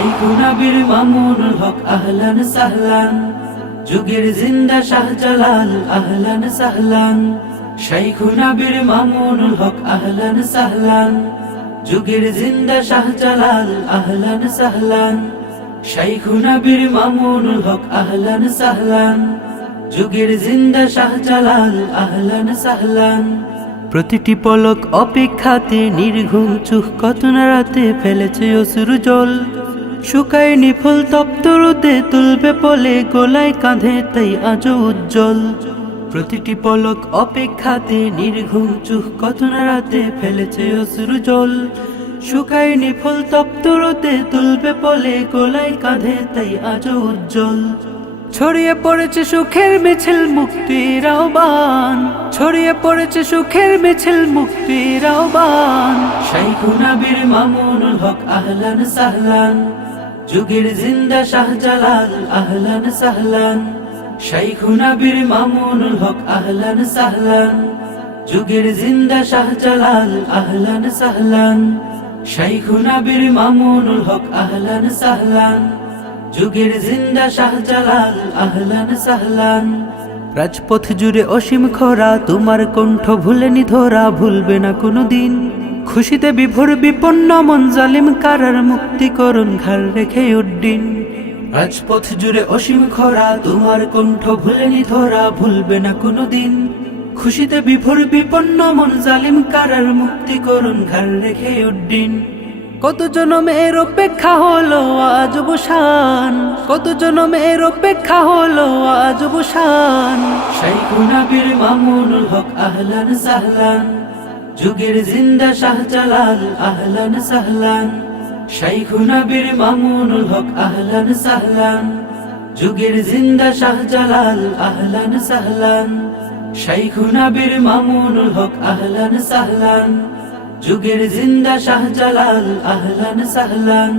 শাইখুনা বীর মামুনুল হক, আহলান সাহলান। যুগের জিন্দা শাহজালাল, আহলান সাহলান। শাইখুনা বীর মামুনুল হক, আহলান সাহলান। যুগের জিন্দা শাহজালাল, আহলান সাহলান। শাইখুনা বীর মামুনুল হক, আহলান সাহলান। যুগের জিন্দা শাহজালাল, আহলান সাহলান। প্রতিটি পলক অপেক্ষাতে নির্ঘুম চুখ কত রাতে ফেলেছে অসুর জল। শুকায় নিফুল তপ্ত তুলবে পলে, গোলায় কাঁধে তাই আজও উজ্জ্বল। প্রতিটি পলক অপেক্ষাতে নির্ঘুম চুহ কত না রাতে ফেলেছে অসুর জল। শুকায় নিফল তপ্ত তুলবে পলে, গোলায় কাঁধে তাই আজও উজ্জ্বল। ছড়িয়ে পড়েছে সুখের মিছিল মুক্তির আহ্বান। ছড়িয়ে পড়েছে সুখের মিছিল মুক্তির আহ্বান। শাইখুনা বীর মামুনুল হক, আহলান সাহলান। যুগের জিন্দা শাহজালাল, আহলান সাহলান। শাইখুনা বীর মামুনুল হক, আহলান সাহলান। যুগের জিন্দা শাহজালাল, আহলান সাহলান। শাইখুনা বীর মামুনুল হক, আহলান সাহলান। যুগের জিন্দা শাহজালাল, আহলান সাহলান। রাজপথ জুড়ে অসীম খরা, তোমার কণ্ঠ ভুলেনি ধরা ভুলবে না কোনো দিন খুশিতে বিভোর বিপন্ন মন জালিম, কারার মুক্তিকরণ ঘর রেখে উড্ডিন। রাজপথ জুড়ে অসীম খরা, তোমার কণ্ঠ ভুলেনি ধরা ভুলবে না কোনো দিন খুশিতে বিভোর বিপন্ন মন জালিম, কারার মুক্তিকরণ ঘর রেখে উড্ডিন। কত জনমের অপেক্ষা হলো আজ বসান কত জনমের অপেক্ষা হলো আজ বসান শাইখুনা বীর মামুনুল হক, আহলান সাহলান। যুগের জিন্দা শাহজালাল, আহলান সাহলান। শাইখুনা বীর মামুনুল হক, আহলান সাহলান। যুগের জিন্দা শাহজালাল, আহলান সাহলান। শাইখুনা বীর মামুনুল হক, আহলান সাহলান। যুগের জিন্দা শাহজালাল আহলান সাহলান।